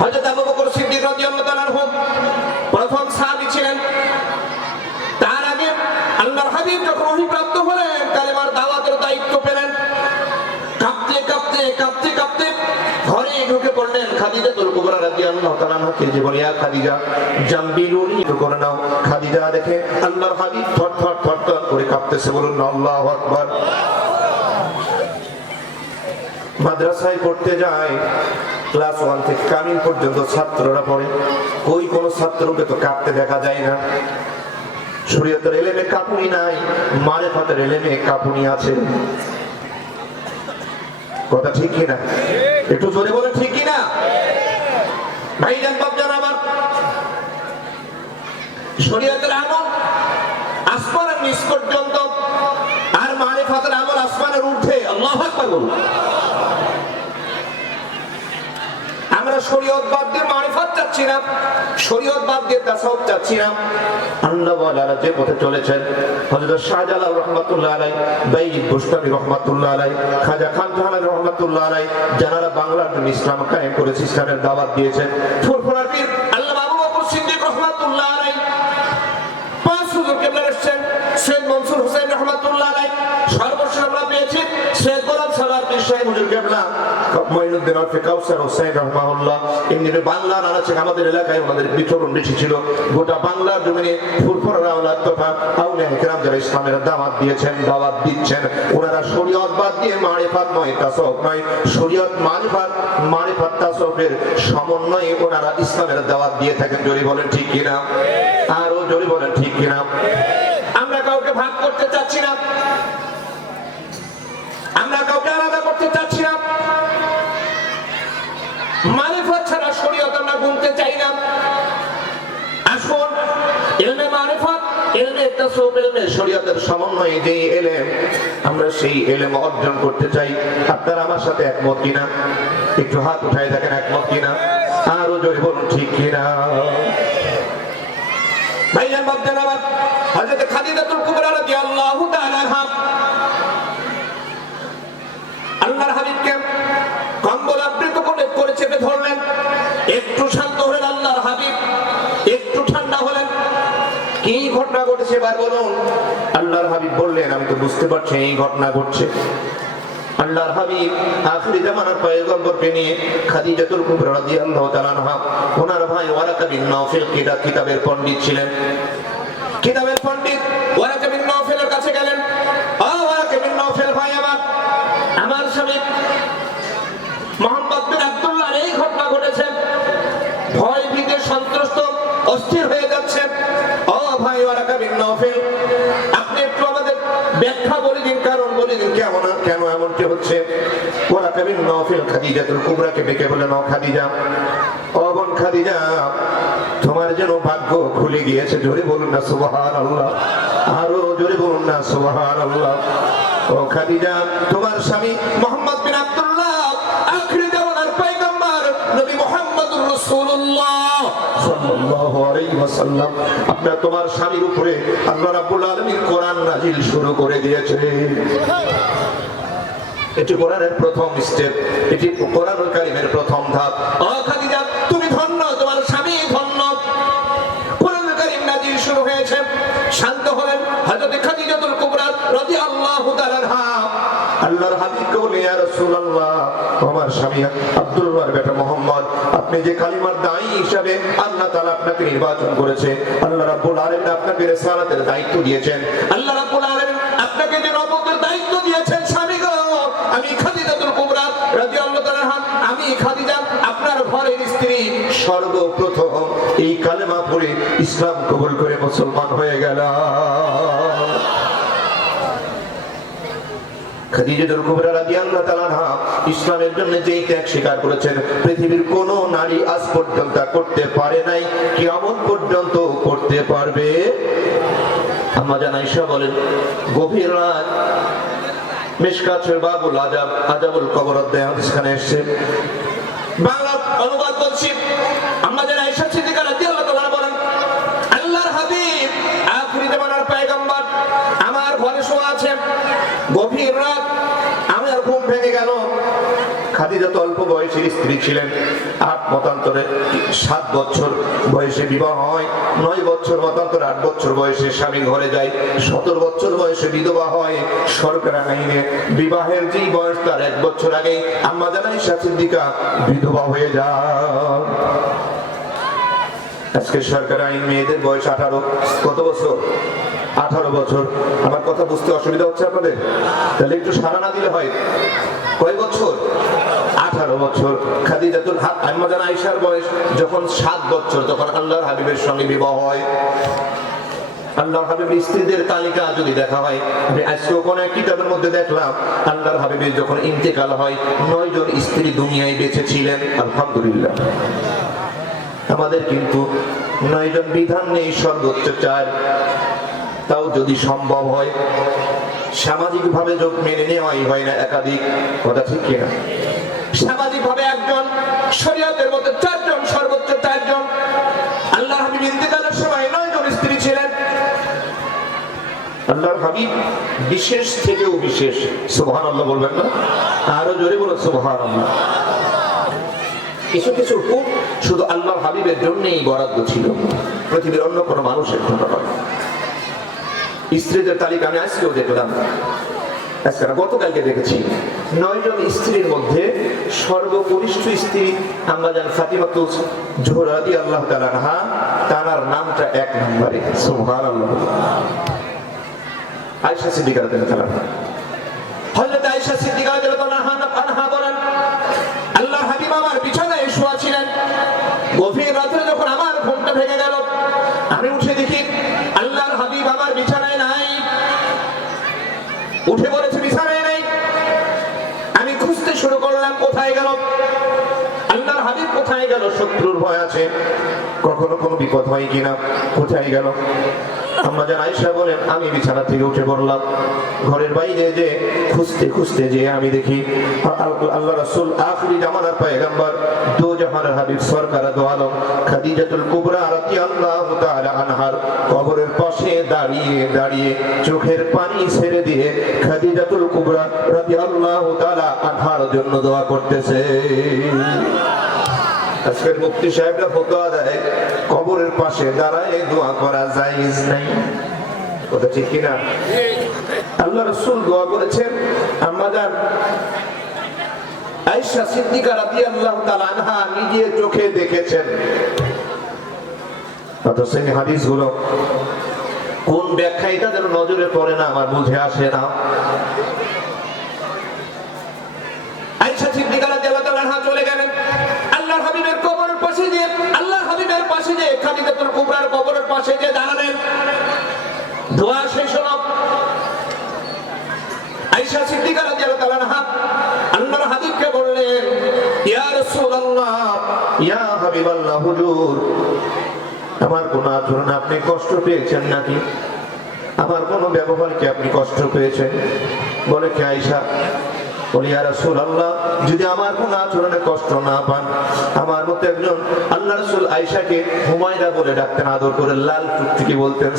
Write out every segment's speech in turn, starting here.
হযরত আবু বকর সিদ্দিক রাদিয়াল্লাহু তাআলা আনহু প্রথম সাহাবী ছিলেন। তার আগে আল্লাহর হাবিব যখন অভিপ্রাপ্ত হলেন, কালেমার দাওয়াতের দায়িত্ব পেলেন। কাঁপতে কাঁপতে কাঁপতে কাঁপতে ঘরে ঢুকে পড়লেন খাদিজা তুল কুবরা রাদিয়াল্লাহু তাআলা আনহাকে যে বলিয়া খাদিজা জাম্বিলুনি করে নাও। খাদিজা দেখে আল্লাহর হাবিব থর থর থর থর করে কাঁপতেছে, বলুন, আল্লাহু আকবার। মাদ্রাসায় পড়তে যায় ক্লাস ওয়ান থেকে কামিল পর্যন্ত ছাত্ররা পড়ে। ওই কোনো ছাত্রকে তো কাঁপতে দেখা যায় না। শরীয়তের এলেমে কাঁপুনি নাই মারে ফাতের এলেমে কাঁপুনি আছে। কথা ঠিক কিনা একটু জোরে বলে ঠিক কিনা ভাইজান বাবজান আমার। শরীয়তের আমল আসমানের নিচ পর্যন্ত আর মারে ফাতের আমল আসমানের ঊর্ধ্বে। আল্লাহ বলুন। আমরা শরীয়ত বাদ দিয়ে মারিফাত চাচ্ছি না। শরীয়ত বাদ দিয়ে তাসাউফ চাচ্ছি না। আল্লাহ ওয়ালারা যে পথে চলেছেন হযরত শাহজালাল রাহমাতুল্লাহ আলাই বাইদ বুস্তামি রাহমাতুল্লাহ আলাই খাজা খান জাহান রাহমাতুল্লাহ আলাই যারা বাংলার জন্য ইসলাম কায়েম করেছে ইসলামের দাওয়াত দিয়েছেন। ফুরফুরার পীর আল্লাহ আবু বকর সিদ্দিক রাহমাতুল্লাহ আলাই যারা ইসলামের দাওয়াত বাদ দিয়ে মারিফাত নয় তাসাউফ নয়। শরীয়ত মারিফাত মারিফাত তাসাউফের সমন্বয়ে ওনারা ইসলামের দাওয়াত দিয়ে থাকেন। জোরে বলেন ঠিক কিনা? আরও জোরে বলেন ঠিক কিনা? আমরা কাউকে ভাগ করতে চাচ্ছি না। আসুন। ইলমে মারিফত ইলমে তাসাউফ ইলমে শরীয়তের সমন্বয়ে যে এলেম, আমরা সেই এলেম অর্জন করতে চাই। আপনারা আমার সাথে একমত কিনা? একটু হাত উঠায় দেখেন একমত কিনা? আরও ঠিক কিনা? কুবরা রাদিয়াল্লাহু তাআলা আল্লাহর হাবিবকে কম্বল আবৃত করে করে চেপে ধরলেন একটু শান্ত হলেন আল্লাহর হাবিব। একটু ঠান্ডা হলেন। কি ঘটনা ঘটেছে এবার বলুন। আল্লাহর হাবিব বললেন, আমি তো বুঝতে পারছি এই ঘটনা ঘটছে। আল্লাহর নিয়ে ওনার ভাই পণ্ডিত ছিলেন। কিতাবের পণ্ডিত নাওফিলের কাছে গেলেন ও ওয়ারাকা বিন নাওফিল ভাই আমার আমার স্বামী মোহাম্মদ বিন আব্দুল্লাহ এই ঘটনা ঘটেছে ভয় ভীতে সন্ত্রস্ত অস্থির হয়ে যাচ্ছে। ও ভাই আপনি একটু আমাদের ব্যাখ্যা বলে দিন, কারণ বলে দিন কেমন কেন এমনটি হচ্ছে। তোমার যেন ভাগ্য খুলে গিয়েছে, জোরে বলুন না সুবহান আল্লাহ আরও জোরে বলুন না সুবহান আল্লাহ ও খাদিজা, তোমার স্বামী সাল্লাল্লাহু আলাইহি আপনার তোমার স্বামীর উপরে আল্লাহ রাব্বুল আলামিন কোরআন নাজিল শুরু করে দিয়েছে এটি কোরআনের প্রথম স্টেপ এটি কারীমের প্রথম ধাপ। স্বামী ধন্য। তাআলা আল্লাহর হাবিবকে বলে ইয়া রাসূলুল্লাহ আমার স্বামী আব্দুল্লাহর বেটা মোহাম্মদ আপনি যে কালিমার দায়ী হিসাবে আল্লাহ তাআলা আপনাকে নির্বাচন করেছে, আল্লাহ রাব্বুল আলামিন আপনাকে রিসালাতের দায়িত্ব দিয়েছেন। আল্লাহ রাব্বুল আলামিন আপনাকে যে নবুয়তের দায়িত্ব দিয়েছেন, স্বামী আমি খাদিজাতুল কুবরা রাদিয়াল্লাহু তাআলা আমি খাদিজা, আপনার ঘরের স্ত্রী সর্বপ্রথম এই কালেমা পড়ে ইসলাম কবুল করে মুসলমান হয়ে গেল খাদিজাতুল ইসলামের জন্য যেই ত্যাগ স্বীকার করেছেন, পৃথিবীর কোন নারী আজ পর্যন্ত করতে পারে নাই, কিয়ামত পর্যন্ত করতে পারবে। আম্মা জান আয়েশা বলেন, গভীর রাত আমার ঘরে শোয়া আছে, গভীর রাত ভেঙে গেল। খাদিজা তো অল্প বয়সের স্ত্রী ছিলেন। আট মতান্তরে সাত বছর বয়সে বিবাহ হয়। নয় বছর মতান্তর আট বছর বয়সে স্বামী ঘরে যায়। সতেরো বছর বয়সে বিধবা হয়। সরকার আইনে বিবাহের যেই বয়স, তার এক বছর আগে আম্মা জানাই সিদ্দিকা বিধবা হয়ে যায় আজকে সরকার আইন মেয়েদের বয়স আঠারো। কত বছর? আঠারো বছর। আমার কথা বুঝতে অসুবিধা হচ্ছে আপনাদের? তাহলে একটু সারা না দিলে হয়। কয় বছর? আঠারো বছর। বয়স যখন সাত বছর, তখন আল্লাহর হাবিবের সঙ্গে বিবাহ হয়। স্ত্রীদের তালিকা যদি দেখা হয় মধ্যে দেখলাম হাবিবের যখন ইন্তেকাল হয়, নয় জন স্ত্রী দুনিয়ায় বেঁচে ছিলেন। আলহামদুলিল্লাহ। আমাদের কিন্তু নয়জন বিধান নেই, সর্বোচ্চ চার। তাও যদি সম্ভব হয় সামাজিক ভাবে যোগ মেনে নেওয়াই হয় না একাধিক, কথা ঠিক কিনা? সামাজিক ভাবে একজন, শরীয়তের মধ্যে চারজন, সর্বোচ্চ চারজন আল্লাহ হাবিব ইন্তেকালের সময় নয় জন স্ত্রী ছিলেন। আল্লাহর হাবিব বিশেষ থেকেও বিশেষ সুবহান আল্লাহ বলবেন না? আরও জোরে বলো সুবহান আল্লাহ কিছু কিছু হুকুম শুধু আল্লাহর হাবিবের জন্যই বরাদ্দ ছিল, পৃথিবীর অন্য কোনো মানুষের নয়। স্ত্রীদের তালিকা আমি আজকেও দেখলাম। আজকে গতকালকে দেখেছি। নয়জন স্ত্রীর মধ্যে সর্বকনিষ্ঠ স্ত্রী আম্মাজান ফাতিমাতুল জোহরাদি আল্লাহ তালানহা তার নামটা এক নম্বরে। সুবহান আল্লাহ আয়সা সিদ্দিকা রাদিয়াল্লাহু তাআলা হযরত আয়েশা সিদ্দিকা রাদিয়াল্লাহু আনহা বলেন আল্লাহ হাবিব আমার বিছানায় শোয়া ছিলেন গভীর রাত্রে যখন আমার ঘুমটা ভেঙে গেল উঠে বলেছে, বিছানায় নাই। আমি খুঁজতে শুরু করলাম, কোথায় গেল? আল্লাহর হাবিব কোথায় গেল? শত্রুর ভয় আছে। কখনো কোনো বিপদ হয় কিনা? কোথায় গেল? আম্মা জান আয়েশা বলেন, আমি বিছানা থেকে উঠে পড়লাম ঘরের বাইরে যে খুঁজতে খুঁজতে যে আমি দেখি, আল- আল্লাহ রাসূল আখরি জামানার পয়গম্বর, দো জাহানের হাবিব সরকার দো আলম খাদিজাতুল কুবরা রাদিয়াল্লাহু তাআলা আনহার কবরের পাশে দাঁড়িয়ে দাঁড়িয়ে চোখের পানি ছেড়ে দিয়ে খাদিজাতুল কুবরা রাদিয়াল্লাহু তাআলা আনহার জন্য দোয়া করতেছে। আজকের মুফতি সাহেবরা ফতোয়া দেয়, কবরের পাশে দোয়া করা জায়েজ নাই। ঠিক কিনা? আল্লাহ রাসূল দোয়া করেছেন আমাদের আয়েশা সিদ্দিকা রাদিয়াল্লাহু তাআলা আনহা নিজে চোখে দেখেছেন। অথচ এই হাদিসগুলো কোন ব্যাখ্যা, এটা যেন নজরে পড়ে না, আমার বুঝে আসে না। আয়েশা সিদ্দিকা রাদিয়াল্লাহু তাআলা চলে গেলেন। আল্লাহর হাবিবের কবরের পাশে আল্লাহর হাবিবের পাশে কুবরার কবরের পাশে দাঁড়ালেন। দোয়া শেষ হলো। সিদ্দিকা আল্লাহর হাবিবকে বললেন, ইয়া হুজুর, আমার কোন আচরণ আপনি কষ্ট পেয়েছেন নাকি? আমার কোনো ব্যবহার কি আপনি কষ্ট পেয়েছেন? বলে কি আয়েশা আল্লাহ যদি আমার কোন আচরণে কষ্ট না পান, আমার মতো একজন আল্লাহ রাসূল আয়েশাকে হুমায়রা বলে ডাকতেন, আদর করে লাল টুকটুকি বলতেন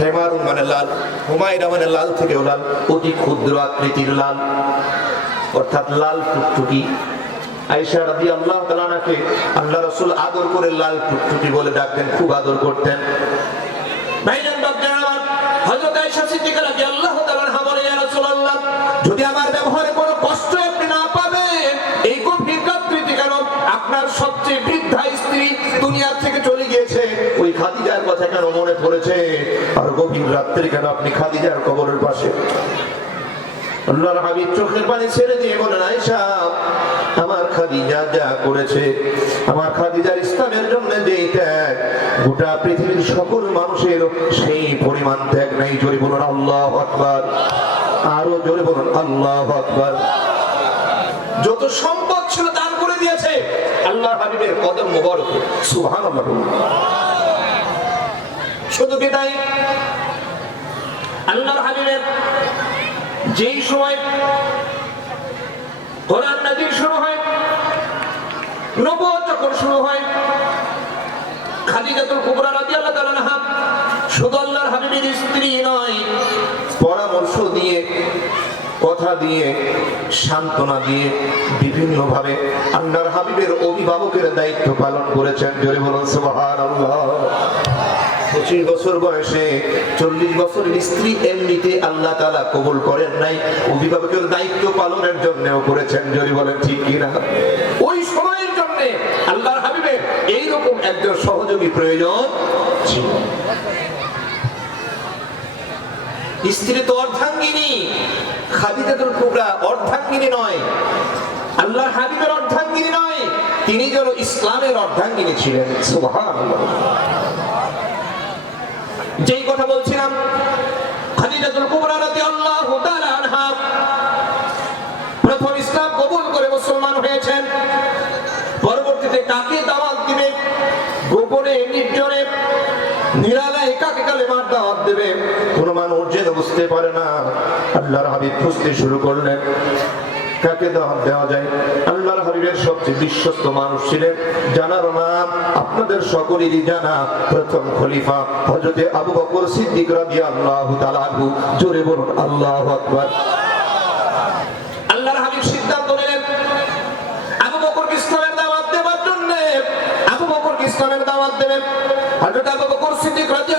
হেমারুন মানে লাল, হুমায়রা মানে লাল থেকেও লাল, অতি ক্ষুদ্র আকৃতির লাল। অর্থাৎ লাল টুকটুকি। রাদিয়াল্লাহু তাআলাকে আল্লাহ রাসূল আদর করে লাল বলে ডাকতেন, খুব আদর করতেন। রাদিয়াল্লাহু তাআলা চলে ওই খাদিজার কথা কেন মনে পড়েছে? আর গভীর রাত্রি কেন আপনি খাদিজার কবরের পাশে? সকল মানুষের সেই ত্যাগ নাই। জোরে বলুন, আল্লাহ আরও জোরে বলুন, আল্লাহ আকবার। যত সম্পদ ছিল দান করে দিয়েছে। আল্লাহর হাবিবের কদম মোবারক সুবহানাল্লাহ। শুধু কি তাই আল্লাহর হাবিবের যেই সময় কোরআন নাজির শুরু হয় নবুয়ত যখন শুরু হয়, খাদিজাতুল কুবরা রাদিয়াল্লাহু তাআলা শুধু আল্লাহর হাবিবের স্ত্রী নয় পরামর্শ দিয়ে কথা দিয়ে, সান্ত্বনা দিয়ে বিভিন্ন ভাবে আল্লাহর হাবিবের অভিভাবকের দায়িত্ব পালন করেছেন। জোরে বলুন পঁচিশ বছর বয়সে চল্লিশ বছরের স্ত্রী এমনিতে আল্লাহ তালা কবুল করেন নাই, অভিভাবকের দায়িত্ব পালনের জন্যও করেছেন যদি বলেন ঠিক কিনা? ওই সময়ের জন্য আল্লাহর হাবিবের এইরকম একজন সহযোগী প্রয়োজন ছিল। স্ত্রী তো অর্ধাঙ্গিনী, খাদিজাতুল কুবরা অর্ধাঙ্গিনী নয়, আল্লাহর হাবিবের অর্ধাঙ্গিনী নয়, তিনি যেন ইসলামের অর্ধাঙ্গিনী ছিলেন যেই কথা বলছিলাম, খাদিজাতুল কুবরা রাদিয়াল্লাহু তাআলা আনহা, প্রথম ইসলাম কবুল করে মুসলমান হয়েছেন, পরবর্তীতে কাকে দাওয়াত দিবে, গোপনে, নির্জনে নিরালায় কাকে কালেমার দাওয়াত দেবে, কোন মানুষ যেন বুঝতে পারে না। আল্লাহর হাবিব খুঁজতে শুরু করলেন। কাকে দেওয়া যায়? আল্লাহর হাবিবের সবচেয়ে বিশ্বস্ত মানুষ ছিলেন জানার নাম, আপনাদের সকলেরই জানা প্রথম খলিফা হযরতে আবু বকর সিদ্দিক রাদিয়াল্লাহু তাআলা আনহু। জোরে বলুন, আল্লাহু আকবার। আল্লাহর হাবিব সিদ্ধান্ত নিলেন, আবু বকর ইসলামের দাওয়াত দেওয়ার জন্য। আবু বকর ইসলামের দাওয়াত দেবেন। হযরত আবু বকর সিদ্দিক রাদিয়াল্লাহু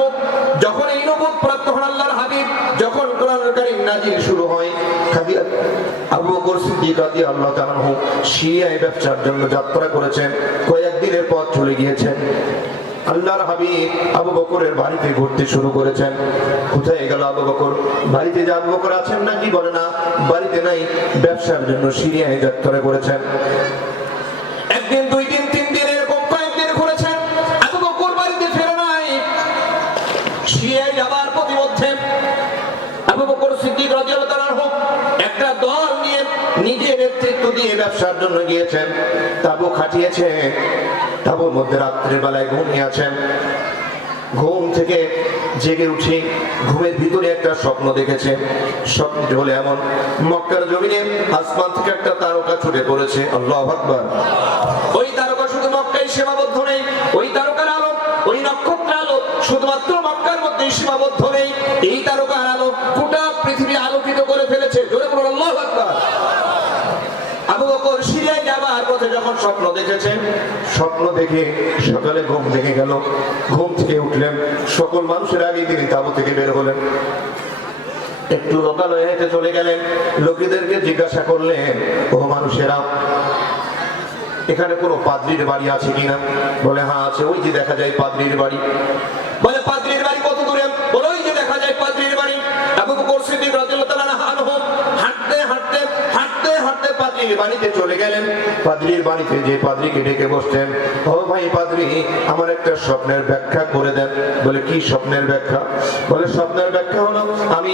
হোক, যখন এই নবুয়ত প্রাপ্ত হন আল্লাহর হাবিব, যখন কোরআনুল কারীম শুরু হয় খাদিজা আবু বকর সিদ্দিক রাদিয়াল্লাহু তাআলা হোক সিরিয়ায় ব্যবসার জন্য যাত্রা করেছেন কয়েকদিনের পথ চলে গিয়েছেন। আল্লাহর হাবিব আবু বকরের বাড়িতে ঘুরতে শুরু করেছেন। কোথায় গেল আবু বকর? বাড়িতে যে আবু বকর আছেন নাকি বলে না? বাড়িতে নাই, ব্যবসার জন্য সিরিয়ায় যাত্রা করেছেন। একদিন একটা দল নিয়ে নিজে নেতৃত্ব দিয়ে ব্যবসার জন্য গিয়েছেন। তাবু খাটিয়েছে, তাবুর মধ্যে রাত্রের বেলায় ঘুমিয়ে আছেন ঘুম থেকে জেগে উঠে ঘুমের ভিতরে একটা স্বপ্ন দেখেছে। স্বপ্নটি হলো এমন, মক্কার জমিনে আসমান থেকে একটা তারকা ছুটে পড়েছে। আল্লাহ আকবার। ওই তারকা শুধু মক্কায় সীমাবদ্ধ নেই, ওই তারকার আলো, ওই নক্ষত্র আলো শুধুমাত্র মক্কার মধ্যে সীমাবদ্ধ নেই। এই তারকার যখন স্বপ্ন দেখেছেন? স্বপ্ন দেখে সকালে ঘুম দেখে গেল। ঘুম থেকে উঠলেন। সকল মানুষের আগে তিনি তাবু থেকে বের হলেন। একটু লোকালয়ে হেঁটে চলে গেলেন। লোকেদেরকে জিজ্ঞাসা করলেন, ও মানুষেরা, এখানে কোনো পাদ্রির বাড়ি আছে কিনা? বলে হ্যাঁ আছে। ওই যে দেখা যায় পাদ্রির বাড়ি। বলে পাদ্রির বাড়িতে চলে গেলেন। পাদ্রির বাড়িতে যে পাদ্রিকে ডেকে বসতেন ও ভাই পাদ্রি, আমার একটা স্বপ্নের ব্যাখ্যা করে দেন। বলে, কি স্বপ্নের ব্যাখ্যা? বলে, স্বপ্নের ব্যাখ্যা হলো আমি